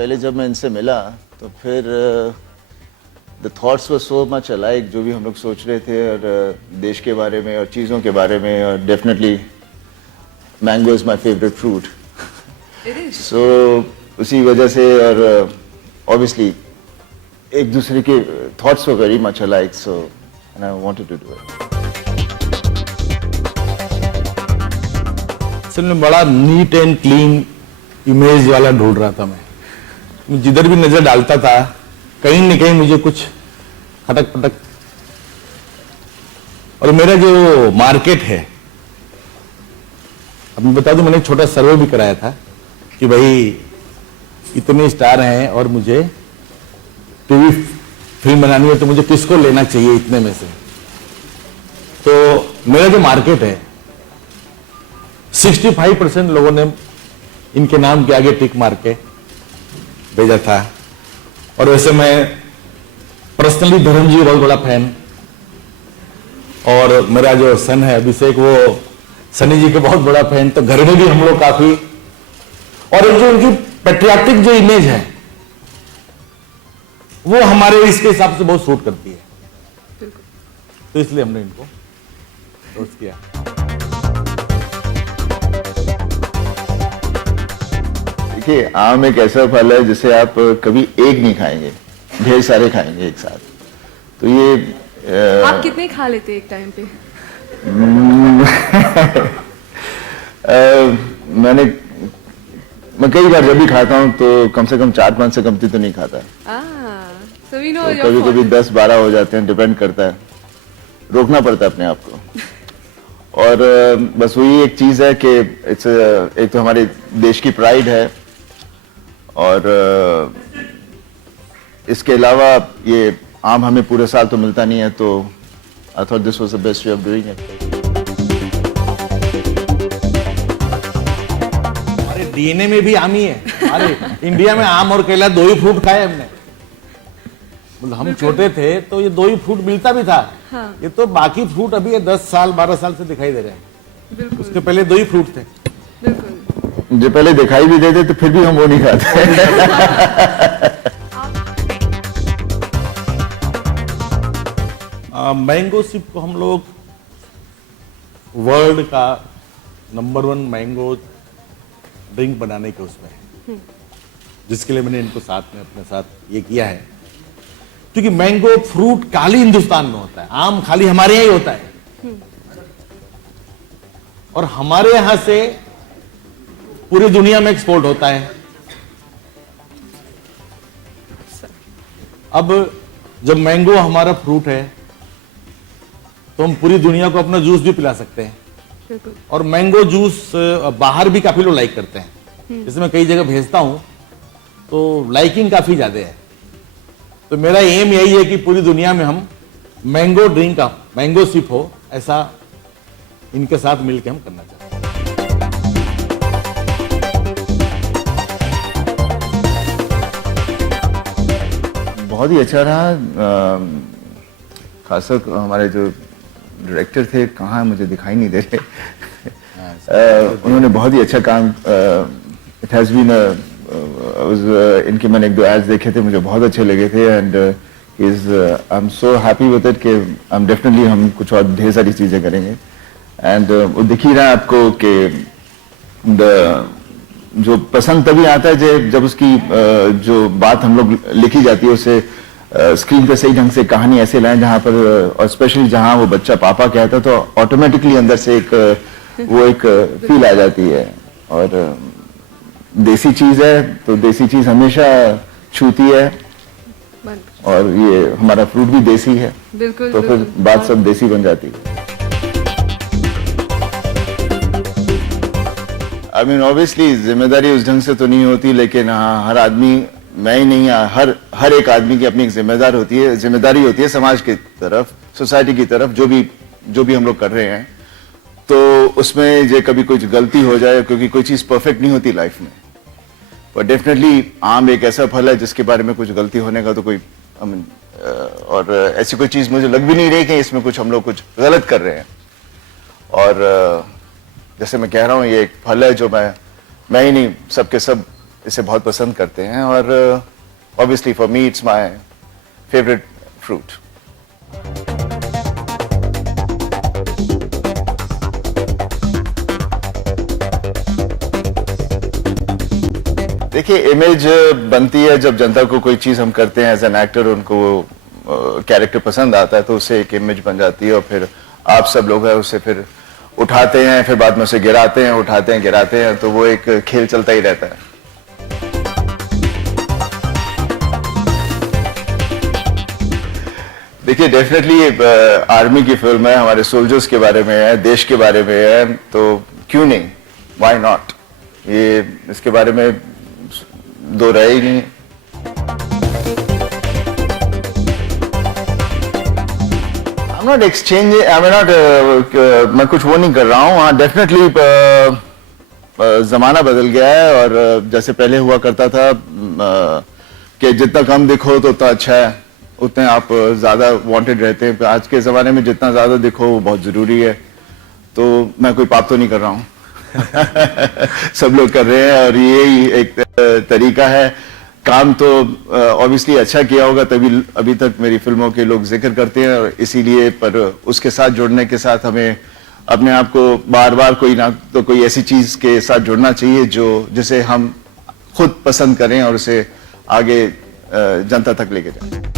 पहले जब मैं इनसे मिला तो फिर the thoughts were so much alike, जो भी हम लोग सोच रहे थे और देश के बारे में और चीज़ों के बारे में, और definitely mango is my favourite fruit. So उसी वजह से, और ऑब्वियसली एक दूसरे के thoughts were very much alike, so and I wanted to do it. असल में बड़ा नीट एंड क्लीन इमेज वाला ढूंढ रहा था मैं जिधर भी नजर डालता था कहीं न कहीं मुझे कुछ खटक पटक। और मेरा जो मार्केट है, अब मैं बता दूं, मैंने एक छोटा सर्वे भी कराया था कि भाई इतने स्टार हैं और मुझे टीवी फिल्म बनानी है तो मुझे किसको लेना चाहिए इतने में से। तो मेरा जो मार्केट है 65% लोगों ने इनके नाम के आगे टिक मार के भेजा था। और वैसे मैं पर्सनली धर्म जी बहुत बड़ा फैन, और मेरा जो सन है अभिषेक वो सनी जी के बहुत बड़ा फैन। तो घर में भी हम लोग काफी, और जो उनकी पैट्रियाटिक जो इमेज है वो हमारे इसके हिसाब से बहुत सूट करती है, तो इसलिए हमने इनको दोस्त किया। देखिए, आम एक ऐसा फल है जिसे आप कभी एक नहीं खाएंगे, ढेर सारे खाएंगे एक साथ। तो ये आप कितने खा लेते एक टाइम पे? मैं कई बार जब भी खाता हूँ तो कम से कम 4-5 से कमती तो नहीं खाता। So we know तो कभी कभी 10-12 हो जाते हैं, डिपेंड करता है, रोकना पड़ता है अपने आप को। और बस वही एक चीज है कि एक तो हमारे देश की प्राइड है, और इसके अलावा ये आम हमें पूरे साल तो मिलता नहीं है, तो I thought this was the best way of doing it. अरे डीएनए में भी आम ही है। अरे इंडिया में आम और केला दो ही फ्रूट खाए हमने। मतलब हम छोटे थे तो ये दो ही फ्रूट मिलता भी था। हाँ। ये तो बाकी फ्रूट अभी 10 साल 12 साल से दिखाई दे रहे हैं। उसके पहले दो ही फ्रूट थे। बिल्कुल। जो पहले दिखाई भी देते तो फिर भी हम वो नहीं खाते। मैंगो सिप को हम लोग वर्ल्ड का नंबर 1 मैंगो ड्रिंक बनाने के उसमें है, जिसके लिए मैंने इनको साथ में अपने साथ ये किया है। क्योंकि मैंगो फ्रूट खाली हिंदुस्तान में होता है, आम खाली हमारे यहां ही होता है, और हमारे यहां से पूरी दुनिया में एक्सपोर्ट होता है। अब जब मैंगो हमारा फ्रूट है तो हम पूरी दुनिया को अपना जूस भी पिला सकते हैं। और मैंगो जूस बाहर भी काफी लोग लाइक करते हैं, जैसे मैं कई जगह भेजता हूं तो लाइकिंग काफी ज्यादा है। तो मेरा एम यही है कि पूरी दुनिया में हम मैंगो ड्रिंक का मैंगो सिप हो, ऐसा इनके साथ मिलकर हम करना चाहते हैं। बहुत ही अच्छा रहा। खासकर हमारे जो डायरेक्टर थे, कहाँ मुझे दिखाई नहीं दे रहे, उन्होंने बहुत ही अच्छा काम, इट हैज बीन इनके मैंने 1-2 एड्स देखे थे, मुझे बहुत अच्छे लगे थे, and I am so happy with it कि हम डेफिनेटली हम कुछ और ढेर सारी चीजें करेंगे। एंड वो दिख ही रहा है आपको कि जो पसंद तभी आता है जब उसकी जो बात हम लोग लिखी जाती है उसे स्क्रीन पे सही ढंग से कहानी ऐसे लाएं जहां पर, और स्पेशली जहां वो बच्चा पापा कहता है तो ऑटोमेटिकली अंदर से एक फील आ जाती है। और देसी चीज है तो देसी चीज हमेशा छूती है, और ये हमारा फ्रूट भी देसी है। बिल्कुल, तो फिर बात सब देसी बन जाती है। आई मीन ऑब्वियसली जिम्मेदारी उस ढंग से तो नहीं होती, लेकिन हाँ, हर आदमी, मैं ही नहीं, हर एक आदमी की अपनी एक जिम्मेदारी होती है समाज की तरफ, सोसाइटी की तरफ, जो भी हम लोग कर रहे हैं। तो उसमें जो कभी कुछ गलती हो जाए, क्योंकि कोई चीज परफेक्ट नहीं होती लाइफ में, पर डेफिनेटली आम एक ऐसा फल है जिसके बारे में कुछ गलती होने का तो कोई और ऐसी कोई चीज मुझे लग भी नहीं रही कि इसमें कुछ हम लोग कुछ गलत कर रहे हैं। और जैसे मैं कह रहा हूँ, ये एक फल है जो मैं ही नहीं, सबके सब इसे बहुत पसंद करते हैं और obviously for me it's my favourite fruit. देखिए, इमेज बनती है जब जनता को कोई चीज हम करते हैं एज एन एक्टर, उनको कैरेक्टर पसंद आता है तो उससे एक इमेज बन जाती है और फिर आप सब लोग हैं उसे फिर उठाते हैं, फिर बाद में उसे गिराते हैं, उठाते हैं, गिराते हैं, तो वो एक खेल चलता ही रहता है। देखिए, डेफिनेटली आर्मी की फिल्म है, हमारे सोल्जर्स के बारे में है, देश के बारे में है, तो क्यों नहीं, व्हाई नॉट, ये इसके बारे में दो राय ही नहीं। मैं कुछ वो नहीं कर रहा हूँ। हाँ, डेफिनेटली जमाना बदल गया है और जैसे पहले हुआ करता था कि जितना कम दिखो तो उतना अच्छा है, उतने आप ज्यादा वांटेड रहते हैं। आज के जमाने में जितना ज्यादा दिखो वो बहुत जरूरी है, तो मैं कोई पाप तो नहीं कर रहा हूँ। सब लोग कर रहे हैं और यही एक तरीका है। काम तो ऑब्वियसली अच्छा किया होगा तभी अभी तक मेरी फिल्मों के लोग जिक्र करते हैं और इसीलिए, पर उसके साथ जुड़ने के साथ हमें अपने आप को बार बार कोई ना तो कोई ऐसी चीज के साथ जुड़ना चाहिए जिसे हम खुद पसंद करें और उसे आगे जनता तक लेके जाएं।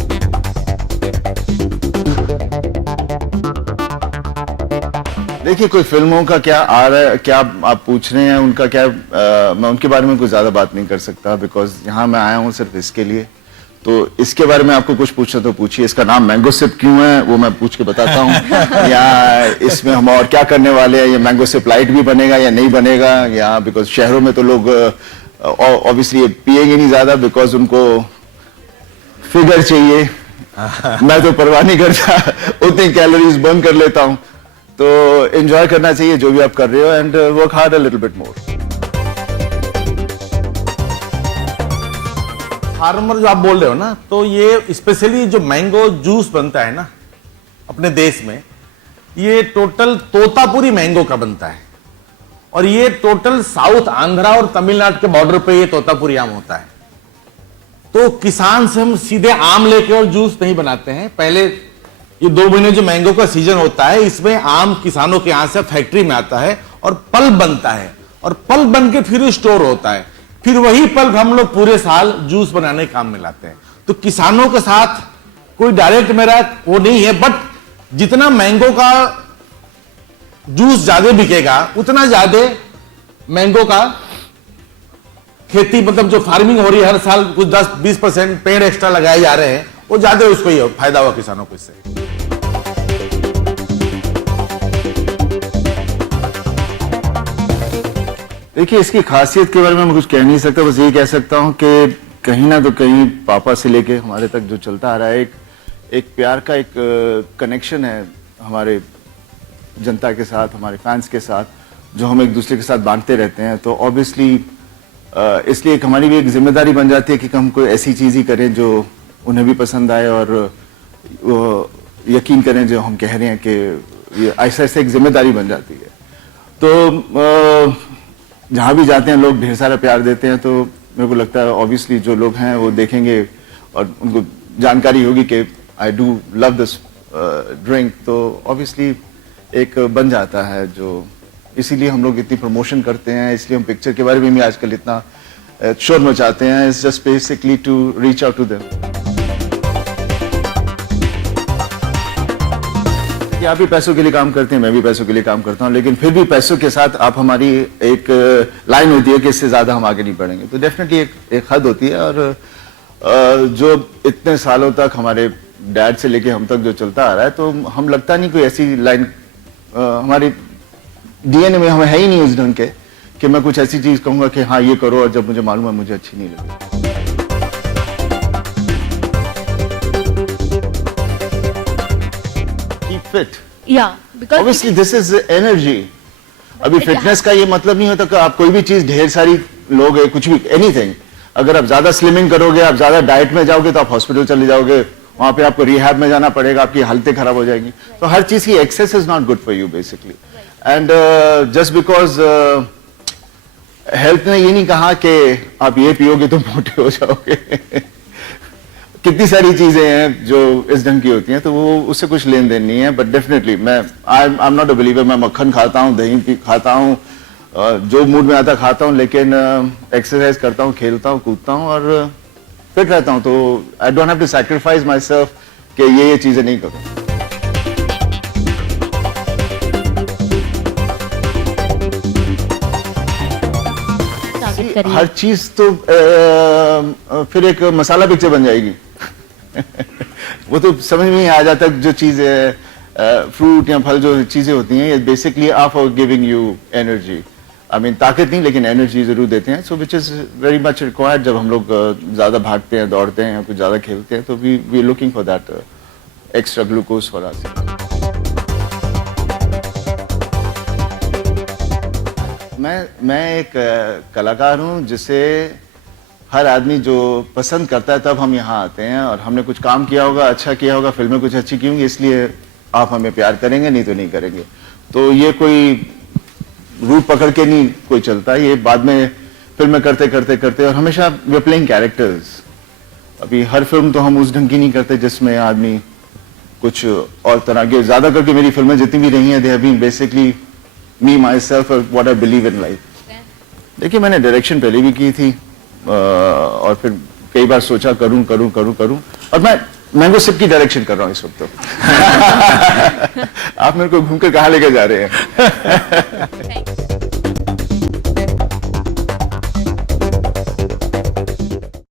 देखिए, कोई फिल्मों का क्या आ रहा है, क्या आप पूछ रहे हैं, उनका क्या, मैं उनके बारे में कुछ ज्यादा बात नहीं कर सकता बिकॉज यहाँ मैं आया हूँ सिर्फ इसके लिए। तो इसके बारे में आपको कुछ पूछना तो पूछिए। इसका नाम मैंगो सिप क्यों है वो मैं पूछ के बताता हूँ। या इसमें हम और क्या करने वाले हैं, ये मैंगो सिप लाइट भी बनेगा या नहीं बनेगा, या बिकॉज शहरों में तो लोग ऑब्वियसली पिएंगे नहीं ज्यादा बिकॉज उनको फिगर चाहिए। मैं तो परवाह नहीं करता, उतनी कैलोरीज बर्न कर लेता हूँ। तो एंजॉय करना चाहिए जो भी आप कर रहे हो and work hard a little bit more. Farmer जो आप बोल रहे हो ना, तो ये स्पेशली जो मैंगो जूस बनता है ना अपने देश में, ये टोटल तोतापुरी मैंगो का बनता है और ये टोटल साउथ आंध्रा और तमिलनाडु के बॉर्डर पे ये तोतापुरी आम होता है। तो किसान से हम सीधे आम लेके और जूस नहीं बनाते हैं। पहले ये 2 महीने जो मैंगो का सीजन होता है इसमें आम किसानों के यहां से फैक्ट्री में आता है और पल्प बनता है और पल्प बन के फिर स्टोर होता है, फिर वही पल्प हम लोग पूरे साल जूस बनाने के काम में लाते हैं। तो किसानों के साथ कोई डायरेक्ट मेरा वो नहीं है, बट जितना मैंगो का जूस ज्यादा बिकेगा उतना ज्यादा मैंगो का खेती, मतलब जो फार्मिंग हो रही है हर साल कुछ 10-20% पेड़ एक्स्ट्रा लगाए जा रहे हैं, वो ज्यादा उसको ही फायदा हुआ किसानों को इससे। देखिए, इसकी खासियत के बारे में मैं कुछ कह नहीं सकता, बस यही कह सकता हूं कि कहीं ना तो कहीं पापा से लेके हमारे तक जो चलता आ रहा है, एक प्यार का एक कनेक्शन है हमारे जनता के साथ, हमारे फैंस के साथ, जो हम एक दूसरे के साथ बांटते रहते हैं। तो ऑब्वियसली इसलिए एक हमारी भी एक जिम्मेदारी बन जाती है कि हम कोई ऐसी चीज ही करें जो उन्हें भी पसंद आए और वो यकीन करें जो हम कह रहे हैं कि ये ऐसा ऐसा एक जिम्मेदारी बन जाती है। तो जहाँ भी जाते हैं लोग ढेर सारा प्यार देते हैं, तो मेरे को लगता है ऑब्वियसली जो लोग हैं वो देखेंगे और उनको जानकारी होगी कि I do love this drink, तो ऑब्वियसली एक बन जाता है जो, इसीलिए हम लोग इतनी प्रमोशन करते हैं, इसलिए हम पिक्चर के बारे में भी आजकल इतना शोर मचाते हैं। It's just basically to reach out to them. आप भी पैसों के लिए काम करते हैं, मैं भी पैसों के लिए काम करता हूं, लेकिन फिर भी पैसों के साथ आप हमारी एक लाइन होती है कि इससे ज्यादा हम आगे नहीं बढ़ेंगे। तो डेफिनेटली एक हद होती है और जो इतने सालों तक हमारे डैड से लेके हम तक जो चलता आ रहा है, तो हम लगता नहीं कोई ऐसी लाइन हमारी डीएनए में हमें है ही नहीं उस ढंग के कि मैं कुछ ऐसी चीज कहूंगा कि हाँ ये करो और जब मुझे मालूम है मुझे अच्छी नहीं लगी। Keep fit. Yeah, because Obviously this is energy. अभी फिटनेस का ये मतलब नहीं होता कि आप कोई भी चीज ढेर सारी लोग है, कुछ भी एनीथिंग, अगर आप ज्यादा स्लिमिंग करोगे, आप ज्यादा डाइट में जाओगे तो आप हॉस्पिटल चले जाओगे, वहां पे आपको रिहैब में जाना पड़ेगा, आपकी हालतें खराब हो जाएंगी। तो हर चीज की access is not good for you basically, and just because health ने ये नहीं कहा कि आप ये पियोगे तो मोटे हो जाओगे। कितनी सारी चीजें हैं जो इस ढंग की होती हैं, तो वो उससे कुछ लेन देन नहीं है। But definitely I am not a believer. मैं मक्खन खाता हूँ, दही खाता हूँ, जो मूड में आता खाता हूँ, लेकिन एक्सरसाइज करता हूँ, खेलता हूँ, कूदता हूँ और फिट रहता हूँ। तो I don't have to sacrifice myself कि ये चीजें नहीं करूँ। ताकत करिए। हर चीज तो फिर एक मसाला पिक्चर बन जाएगी। वो तो समझ में नहीं आ जाता जो चीज फ्रूट या फल जो चीजें होती हैं, ये basically are for giving you energy. I mean ताकत नहीं, लेकिन एनर्जी जरूर देते हैं। So which is very much required जब हम लोग ज्यादा भागते हैं, दौड़ते हैं या कुछ ज्यादा खेलते हैं, तो we looking for that extra glucose for us. मैं एक कलाकार हूं जिसे हर आदमी जो पसंद करता है, तब हम यहाँ आते हैं। और हमने कुछ काम किया होगा, अच्छा किया होगा, फिल्में कुछ अच्छी की होंगी, इसलिए आप हमें प्यार करेंगे, नहीं तो नहीं करेंगे। तो ये कोई रूट पकड़ के नहीं कोई चलता, ये बाद में फिल्में करते करते करते, और हमेशा वी आर प्लेइंग कैरेक्टर्स। अभी हर फिल्म तो हम उस ढंग की नहीं करते जिसमें आदमी कुछ और तरह के। ज्यादा करके मेरी फिल्में जितनी भी रही हैं, they have been basically me myself और what I believe in life. देखिए, मैंने डायरेक्शन पहले भी की थी और फिर कई बार सोचा करूं करूं करूं करूं, और मैं मैंगो सिप की डायरेक्शन कर रहा हूं इस वक्त। तो आप मेरे को घूम कर कहाँ लेके जा रहे हैं?